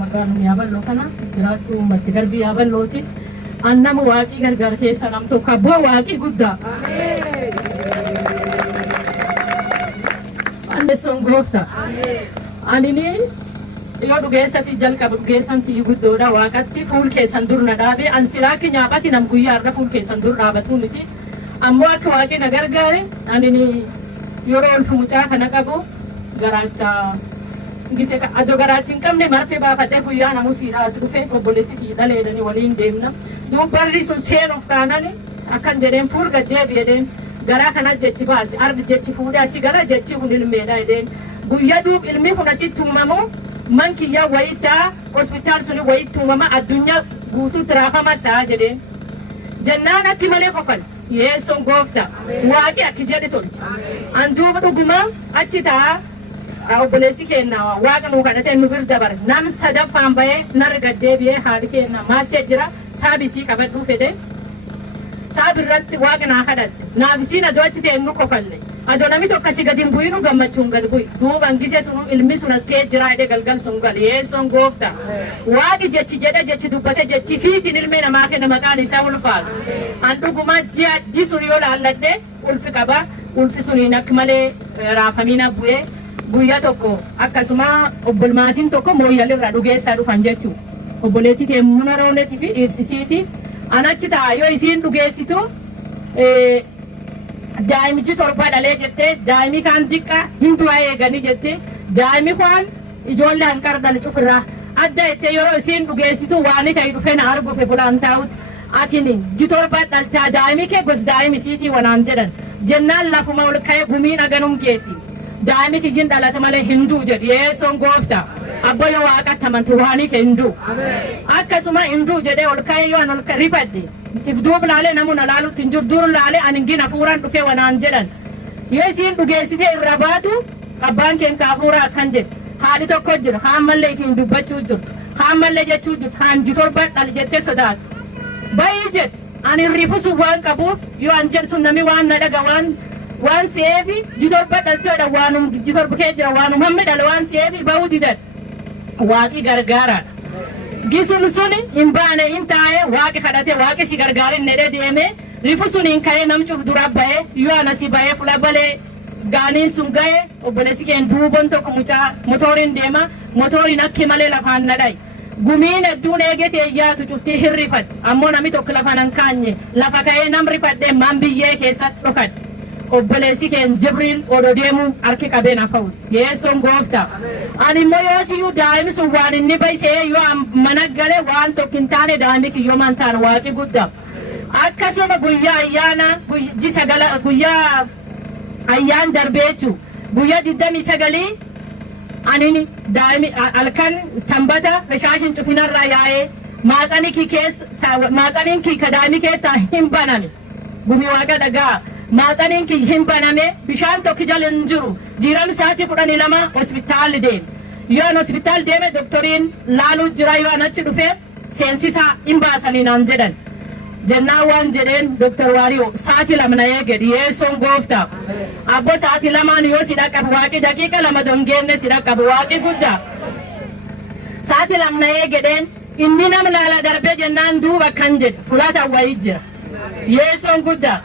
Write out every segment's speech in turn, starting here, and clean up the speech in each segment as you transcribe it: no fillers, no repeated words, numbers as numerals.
Maqaan yaaballoo kana jiraattuu ummatti garbii yaaballooti. Annama waaqii gargaar keessa nam tokko abboo waaqii guddaa. Anneessoon goofta. Anini yoo dhugeessati jalqaba dhugeessanti guddoodha waaqatti fuul keessan dur na dhaabe an silaakki nyaabati nam guyyaa irra fuul keessan dur dhaabatu miti. Ammoo akka waaqii na gargaare anini yeroo ulfu mucaa kana qabu garaacha gise ado garaachi hin qabne marfee baafadhee guyyaa namu siidhaas dhufe obboleetti tiidha leedanii waliin deemna. Duubarri sun seenuuf kaanani akkan jedheen fuul gaddeebi jedheen garaa kana jechi baasti arbi jechi fuudhee asii gara jechi kun ilmeedha jedheen guyyaa duub ilmi kun asitti uumamu man kiyyaa wayitaa hospitaal suni wayitti uumama addunyaa guutuutti raafama ta'a jedheen jennaan akki malee qofal yeessoon goofta waaqi akki jedhe tolcha an duuba dhuguma achi ta'a obboleessi kenna waaqa nuu kadhatee nu bir dabar nam sadaffaan bahee narra gaddeebi'ee haadhi kenna maachee jira saabisii qabadhuu fedhe saabirratti waaqa naa kadhatte naafisiin adoo achi ta'e nu qofalle adoo namni tokko asii gadi hin bu'inu gammachuun gad bu'i duuban gisee sunu ilmi sun as kee jira jedhee galgal sun gal yeessoon goofta waaqi jechi jedhe jechi dubbate jechi fiitiin ilmi namaa kenna maqaan isaa ulfaatu an dhuguma ji'a sun yoo laalladhe ulfi qaba ulfi suniin akka malee raafamiina bu'ee guyyaa tokko akkasuma obbolmaatiin tokko mooyyalirraa dhugeessaa dhufan jechuu obboleetti ta'e muna roonetii fi dhiirsisiiti anachi ta'a yoo isiin dhugeessitu daa'imichi torba dhalee jettee daa'imii kaan xiqqaa hin du'aa eeganii jettee daa'imii kaan ijoollee hanqar dhale cufirraa adda jettee yeroo isiin dhugeessitu waan ta'e dhufee na argufe bulaan taa'utti atiin ji torba dhaltaa daa'imii kee gos daa'imisiitii wanaan jedhan jennaan lafuma ol ka'ee gumiin aganum geetti. daa'imni kiyyin dhalate malee hinduu jedhi yeessoon goofta abboyya waaqatti amanti waanii ke hinduu akkasuma hinduu jedhee ol ka'ee yoo an ol rifadhe ifduub laalee namuna laalutti hin jiru dur laalee an hingin hafuuraan dhufee wanaan jedhan yoo isiin dhugeessitee irra baatu abbaan keen ka hafuuraa akkan jedhe haadhi tokko jira haan mallee ifiin dubbachuu jirtu haan mallee jechuu jirtu haan ji torba dhal jettee sodaatu bayii jedhe ani rifusu waan qabuuf yoo an jedhu sun nami waan na dhaga waan seefi jitorba dhaltoodha waanum jitorba kee jira waanum hammi dhala waan seefi bahuu didan waaqi gargaaraadha gisun suni hin baane hin taa'e waaqi kadhate waaqi si gargaarin nedhe deeme rifu sun hin ka'ee namcuuf dura ba'e yoo anasi ba'ee fula balee gaaniin sun ga'e obboleessi keen duubon tokko mucaa motoriin deema motoriin akki malee lafaan nadhaye gumiin hedduun eegete yaatu cuftii hin rifadhe ammoo nami tokko lafaan hin kaanye lafa ka'ee nam rifadhe man biyyee keessatti dhokadhe obboleessi keen jibriil odoo deemu harki qabeen hafa'u yeessoon goofta ani immoo yoo siyyuu daa'imni sun waan inni baysee yoo mana gale waan tokko hin taane daa'imni kiyyoo maan taane waaqi guddaa akkasuma guyyaa ayyaana guyyaa ayyaan darbeechu guyyaa 29 anini daa'imni halkan sanbata fashaashin cufinarraa yaa'ee maaxaniin kii ka daa'imni keettaa hin baname gumi waaqa dhagaa maaxaniin kii hin baname bishaan tokko jala hin jiru diiram sa'aatii 12 hospitaal deeme yoo an hospitaal deeme doktoriin laaluu jira yoo an achi dhufe seensisaa hin baasanii naan jedhan jennaan waan jedheen doktor Waariyo sa'aatii 2 na eegedhi yeessoon gooftaa abbo sa'aatii 2 yoo si dhaqqabu waaqi daqiiqa 2 dongeenne si dhaqqabu waaqi guddaa sa'aatii 2 na eegedheen inni nam laala darbee jennaan duuba kan jedhe fulaata wayii jira yeessoon guddaa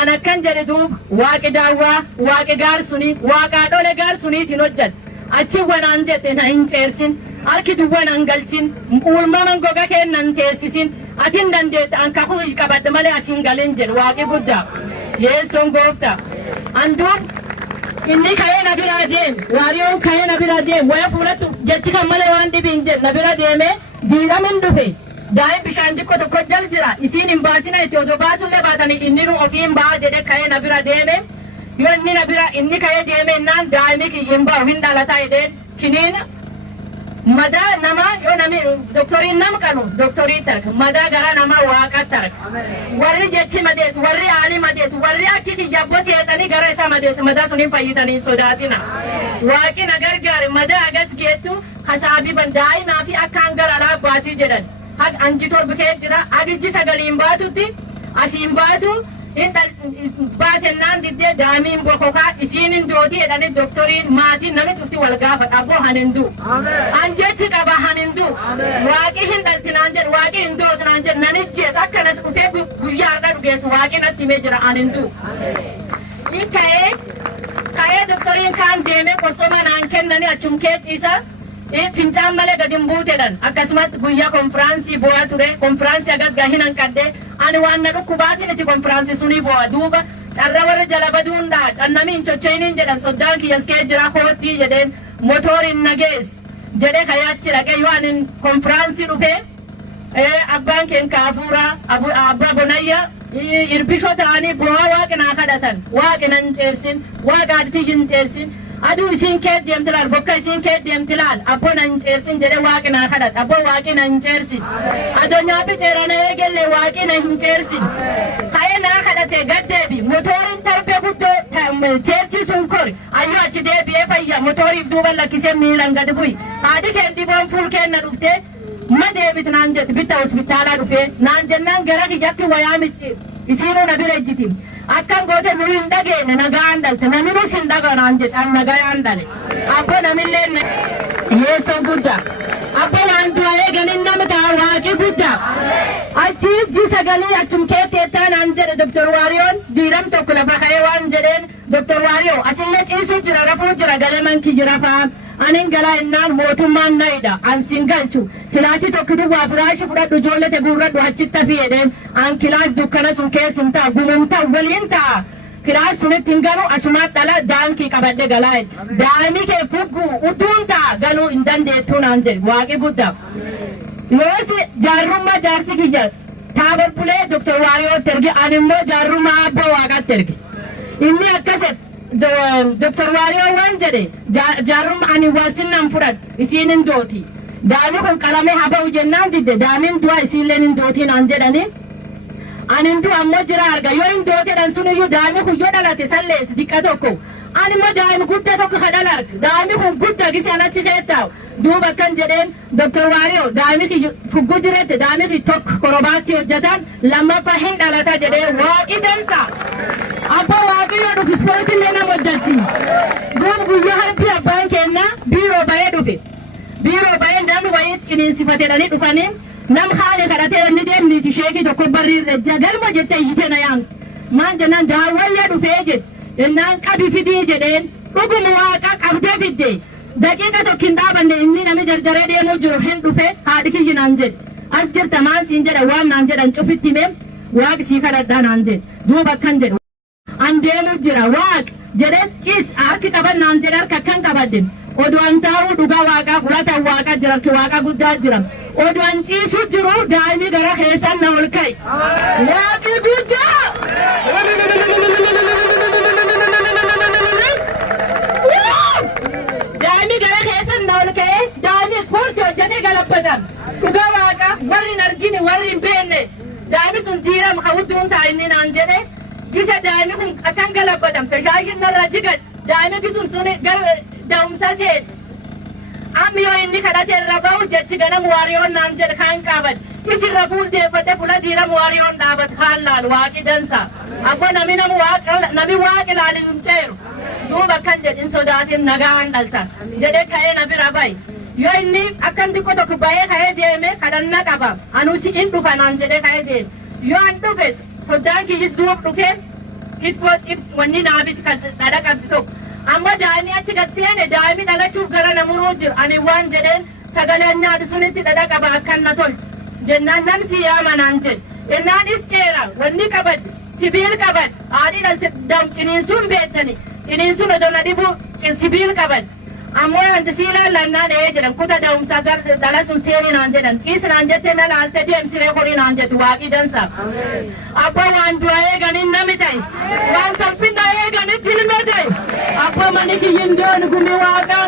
ana kan jedhe duuba waaqi daawwaa waaqi gaarsuni waaqaa dhole gaarsuniitiin hojjate achi wanaan jette na hin ceersin harki duwwan an galchin uulmaman goga kennan teessisin atin dandeette an kakuu qabadhe malee asin galin jedhe waaqi guddaa yeessoon gooftaa an duub inni ka'ee na biraa deeme Waariyoon ka'ee na biraa deeme waya fuulattu jechi kan malee waan dhibiin jedhe na bira deeme diiramin dhufe daa'im bishaan xiqqoo tokko jal jira isiin hin baasina itti odoo baasullee baatanii inni nu ofiin baa jedhe ka'ee na bira deeme yoo inni na bira inni ka'ee deeme innaan daa'imni kiyyin ba'u hin dhalataa jedheen kiniina madaa nama yoo nami doktoriin nam qanu doktorii tarka madaa gara nama waaqa tarka warri jechi madees warri aali madees warri akki kiyyabbo seexanii gara isaa madees madaa sun hin fayyitanii sodaatina waaqi na gargaare madaa agas geettu hasaabiban daa'imaa fi akkaan gara alaa baatii jedhan haq anji torbi kee jira adijji sagaliin baatutti asiin baatu baasennaan diddee daamiin bokokaa isiinin dootii jedhanii doktoriin maatiin namni cufti wal gaafata abboo hanindu an jechi qaba hanindu waaqii hin dhaltinaan jedhu waaqii hin dootinaan jedhu nan ijjees akkanas dhufee guyyaa har'a dhugeessu waaqii natti himee jira hanindu in ka'ee doktoriin kaan deemee qorsoma naan kennanii achum kee ciisa fincaan malee gadi hin buutedhan akkasumatti guyyaa konfiraansii bo'aa ture konfiraansii agas gaa hin hanqadde ani waan na dhukkubaatiin itti konfiraansii sunii bo'aa duuba carra warra jala baduun dhannami hin chochoyiniin jedhan soddaan kiyyas kee jira hoottii jedheen motoriin nagees jedhee kayaachi dhaqee yoo anin konfiraansii dhufee abbaan keen kaafuura abbaa bonayya irbishoo ta'anii bo'aa waaqinaa kadhatan waaqina hin ceersin waaqaaditi hin ceersin aduu isin kee deemtilaal bokka isin kee deemtilaal abboo na hin ceersin jedhe waaqinaa kadhat abboo waaqina hin ceersin adonyaa biceerana eegelle waaqina hin ceersin ka'ee naa kadhate gaddeebi motoriin tarbe guddoo ceerchi sun kori ayyoo achi deebi'ee fayya motoriif duuba lakkisee miilan gadi bu'i haadhi keen dhiboon fuul keenna dhufte ma deebit naan jedhe bitta hospitaalaa dhufe naan jennaan gara kiyyatti wayaa micci isiinuu na bira ejjiti akkan goote nu hin dhageenye nagaan dhalte namni nus hin dhaganaan jedhan nagayaan dhale abbo namillee yeessoo guddaa abbo waan du'a eeganin nama ta'a waaqii guddaa achi ji sagalii achum keetteettaa naan jedhe doktor waariyoon diiram tokko lafa ka'ee waan jedheen doktor waariyoo asinna ciisuu jira rafuu jira galeman kijira fa'aa anin galaa innaan mootummaan na'idha an sin galchu kilaasii tokko duwwaa firaashi fudhadhu ijoollete guurradhu achitti hafi jedheen an kilaas dukkana sun keessin ta'a gumumta waliin ta'a kilaas sunitti hin galu asumaat dhala daankii qabadhe galaa daa'imni kee fuggu utuun ta'a galuu hin dandeettuu naan jedhe waaqi guddaa yoosi jaarrummaa jaarsi kiyya taaborbulee doktor waariyootti erge ani immoo jaarrummaa abbaa waaqatti erge inni akkaset doktor waariyoo waan jedhe jaarrummaa ani waasinnan fudhadhu isiin hin dooti daa'imni kun qalamee haba'u jennaan didde daa'imni du'a isiilleen hin dootii naan jedhani ani hin du'a ammoo jira arga yoo hin dootedhan suniyyuu daa'imni kun yoo dhalate salleessi diqqa tokko ani immoo daa'imni guddaa tokko kadhan arga daa'imni kun guddaa gisaan achi keettaa'u duuba akkan jedheen doktor waariyoo daa'imni fuggu jirette daa'imni tokko korobaatti hojjetan lammaffaa hin dhalata jedhee waaqi dansa abbo waaqayyo dhufu ispoortiillee nama hojjechiisa duuba guyyaa harbii abbaan keenna biiroo ba'ee dhufe biiroo ba'ee namni wayii ciniinsifatedhanii dhufanii nam haale kadhatee inni deemniiti sheekii tokko barriirre galma jettee iyyitee na yaamte maan jennaan daawwallee dhufee jedhe jennaan qabi fidii jedheen dhuguma waaqa qabdee fidde daqiiqa tokko hin dhaabanne inni nami jarjaree deemuu jiru hin dhufe haadhi kiyyi naan jedhe as jirta maan siin jedha waan naan jedhan cufitti himee waaqi sii kadhadhaa naan jedhe duuba akkan jedhe an deemuu jira waaq jedhe ciis harki qaban naan jedhe harka akkan qabadde oduu an taa'uu dhugaa waaqaa fudhatan waaqa jira harki waaqa guddaa jira oduu an ciisu jiru daa'imni gara keessan na ol ka'e waaqi guddaa daa'imni gara keessan na ol ka'e daa'imni ispoortii hojjetee galabbatan dhugaa waaqa warri hin argine warri hin beekne daa'imni sun diiram hawudduun ta'a inni naan jedhe gisa daa'imni kun akkan galabbatan fashaashin narra jigat daa'imni sun gara daa'umsa seet ammi yoo inni kadhate irra ba'u jechi ganam waariyoon naan jedhe kaan qabat isirra fuuldeeffadhe fula diiram waariyoon dhaabat kaan laal waaqi dansa abbo nami waaqi laal hin ceeru duuba akkan jedhin sodaatin nagaan dhalta jedhe ka'ee na bira ba'i yoo inni akkan xiqqoo tokko ba'ee ka'ee deeme kadhanna qaba anusi hin dhufa naan jedhe ka'ee deeme yoo an dhufe soddaan kiyyis duub dhufe itfoot ibs wanni naabit dhadha qabdi tokko amma daa'imni achi gad seene daa'imni dhalachuuf gara namuruu jiru ani waan jedheen sagaleen nyaatu sunitti dhadha qaba akkan na tolche jennaan namsi yaama naan jedhe jennaanis ceera wanni qabadde sibiil qabadde haadhi dhalte ciniinsuun beektani ciniinsuun odoo na dhibu sibiil qabadde ammoo wanti siilaan lannaan jedhan kuta da'umsaa dhala sun seeni naan jedhan ciisi naan jettee na laalte deemsiree horii naan jettu waaqii dansa abbo waan du'a eeganin nami ta'e waan salphinna eeganitti ilma ta'e abbo mani kiyyin dooni gumi waaqa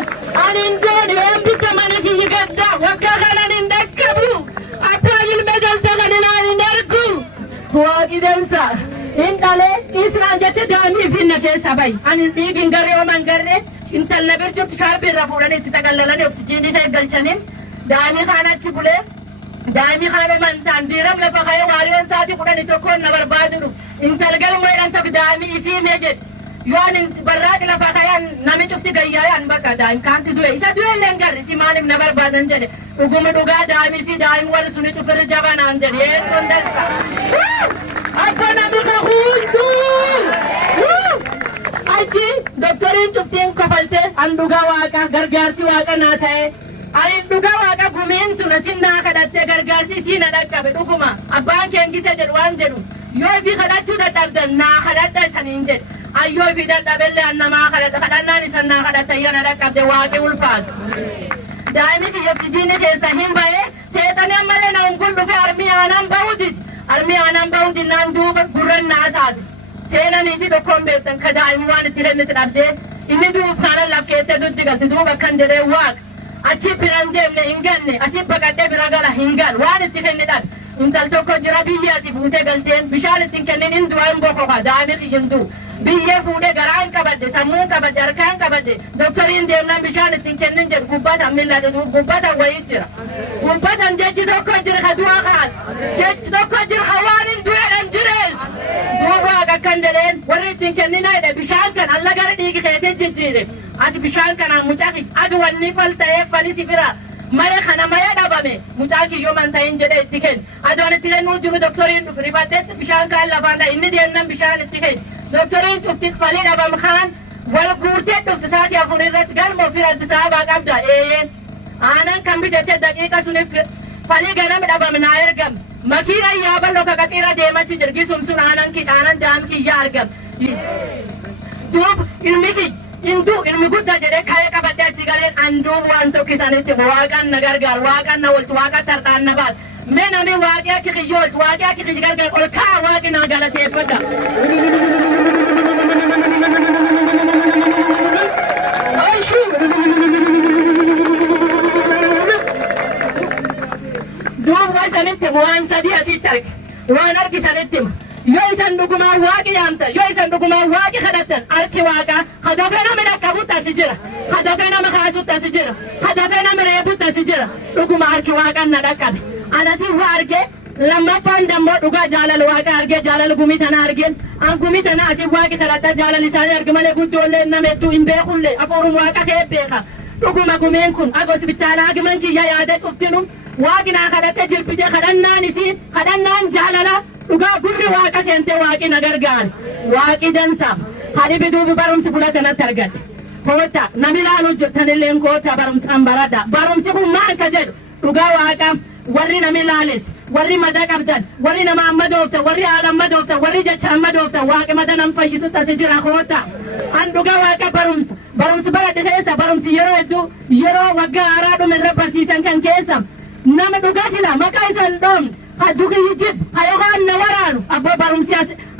ani hin dooni eembitta mani kiyyi gadda wagga kanan hin dhaqqabu abbo ilma dansa kaninaan hin argu waaqii dansa hin dhalee ciisi naan jette daa'imni finna keessa bayi ani dhiigin garree ooman garree intalna birjurtu shaarbii irraa fuudhanii itti tagallalanii oksijiinii ta'e galchanii daa'imni kaan achi bulee daa'imni kaan amantaan diiram lafa ka'ee waariyoon sa'aatii 11 na barbaadu intal galmoodhaan tokko daa'imni isii mee jedhe yoon barraaqi lafa kayaan nami cufti gayyaayaan bakka daa'im kaanti du'e isa du'e illee hin garri si maaliif na barbaadan jedhe dhuguma dhugaa daa'imni isii daa'im warri suni cufirri jabanaan jedhe yeessoon dansa akka nami kahuudduu achi doktoriin cuftiin kofalte an dhugaa waaqa gargaarsi waaqa naa ta'e ani dhugaa waaqa gumiin tuna sinnaa kadhatte gargaarsi isii na dhaqqabe dhuguma abbaan keengise jedhu waan jedhu yoo fi kadhachuu dadhabdan naa kadhadha isaniin jedhe ayyoo fi dadhabellee annamaa kadhadha kadhannaan isan naa kadhatta yoo na dhaqqabde waaqi ulfaatu daa'imni kiyya oksijiinii keessa hin ba'e seexanii ammallee na ungul dhufe armii aanaan ba'uuti naan duuba gurran na asaase seenaniiti tokkoon beektan ka daa'imni waan itti kenniti dhabdee inni duuf kaanan lafkeettee dutti galti duuba kan jedhee waaqa achi biran deemne hin ganne asii baqadhee bira gala hin gal waan itti kenni dhabe intal tokko jira biyya asii fuutee galteen bishaan ittiin kennin hin du'a hin bokoka daa'imni kiyyin du'u biyyee fuudhee garaan qabadde sammuun qabadde harkaan qabadde doktoriin deemnaan bishaan ittiin kennin jedhu gubbatan millate gubbatan wayii jira gubbatan jechi tokko jira ka du'a kaasu jechi tokko jira ka waan hin du'eedhan jireessu duuba akkan jedheen warri ittiin kennina jedhe bishaan kan alla gara dhiigi keetee jijjiire ati bishaan kanaan mucaa ati wanni fal ta'ee falisi bira maya kana maya dhabame mucaa kiyyoo man ta'in jedhe itti kenni adoon itti kennuu jiru doktoriin dhufu rifatteetti bishaan kaan lafaana inni deemnan bishaan itti kenni doktoriin cufti falii dhabam kaan wal guurtee dhufti sa'aatii afur irratti galma ofii Addis Ababaa qabda aanan kan bitatte daqiiqa suniif falii ganam dhabame naa ergam makiina yaaballo ka qaxiira deemachi jirgi sun aanan daam kiyya argam duub ilmi kiyya ilmi guddaa jedhee ka'ee qabadde achi galeen anduun waan tokkisanitti waaqan na gargaar waaqan na oolchu waaqa tartaan na baas mee nami waaqi akka kiyya oolchu waaqi akka kiyya gargaar ol kaa waaqi naa galateeffadha duuba isanitti waan sadii asitti arge waan argisanitti yoo isan dhugumaan waaqi yaamtan yoo isan dhugumaan waaqi kadhattan harki waaqaa kadafee nama dhaqqabutti asi jira kadafee nama kaasutti asi jira kadafee nama reebutti asi jira dhuguma harki waaqaan na dhaqqabe anasi waa arge lammaffaan dammoo dhugaa jaalala waaqa arge jaalala gumii tana argeen an gumii tana asi waaqi kadhatta jaalala isaanii arge malee guddoollee namettuu hin beekullee afuurum waaqa kee beeka dhuguma gumeen kun ag hospitaala agiman kiyya yaade cuftinum waaqi naa kadhatte jilbite kadhannaan isiin kadhannaan jaalala dhugaa gurri waaqa seentee waaqi na gargaare waaqi dansa hadhi biduubi barumsi fula kanatti argadhe koota nami laalu jirtanilleen koota barumsi kan baradha barumsi kun maal ka jedhu dhugaa waaqa warri nami laales warri mada qabdan warri nama amma dooftan warri haala amma dooftan warri jecha amma dooftan waaqi mada nam fayyisutti asi jira koota an dhugaa waaqa barumsi baradhe keessa barumsi yeroo hedduu yeroo waggaa haaraa dhume irra barsiisan kan keessa nama dhugaa sila maqaa isan dhoomne haduki yijib hayogaan na waraanu abbo barumsi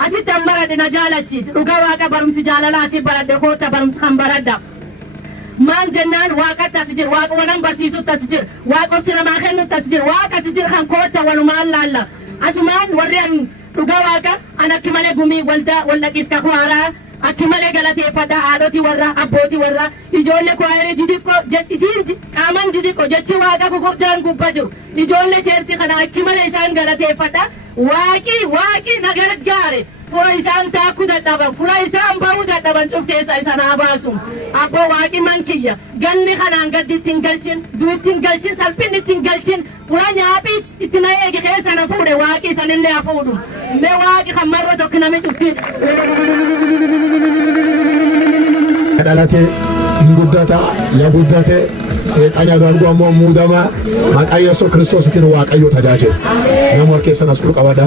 asitti an baradhe na jaalachiise dhugaa waaqa barumsi jaalala asii baradhe koota barumsi kan baradha maan jennaan waaqatti asi jira waaqa wanan barsiisutti asi jira waaqa obsi namaa kennutti asi jira waaqa asi jira kan koota walumaan laalla asumaan warri an dhugaa waaqa an akki malee gumii waldhaqiis ka kuwaaraa akki malee galateeffadha haadhotii warra abbootii warra ijoollee kwaayiree jidiqqoo isiin qaaman jidiqqoo jechi waaqa gugurdaan gubba jiru ijoollee cheerchi kana akki malee isaan galateeffadha waaqi na gargaare fura isaan taakkuu dadhaban fura isaan bahuu dadhaban cuf keessa isa naa baasu abbo waaqi man kiyya ganni kanaan gaddi ittiin galchin duu ittiin galchin salphinni ittiin galchin fura nyaaphii itti na eegi keessa na fuudhe waaqi isanillee haa fuudhu mee waaqi kan marra tokko nami cufti dhalate hin guddata ya guddate seexana garuu ammoo muudama maqaa Yesuus Kiristoositiin waaqayyo tajaajila nama harkeessan as qabada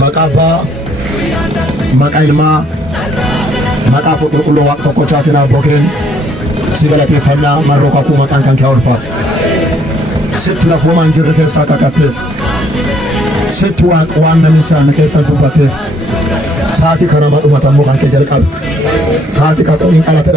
maqaa Abbaa maqaa Ilmaa maqaa qulqulluu waaqa tokkochaatiin abbokeen si galateeffannaa marroo kakuu maqaan kan kee ulfaatu sitti lafuumaan jirri keessaa kakatteef sitti waan namni isaan keessa dubbatteef sa'aatii kana madhumata immoo kan kee jalqabe sa'aatii kan hin qalate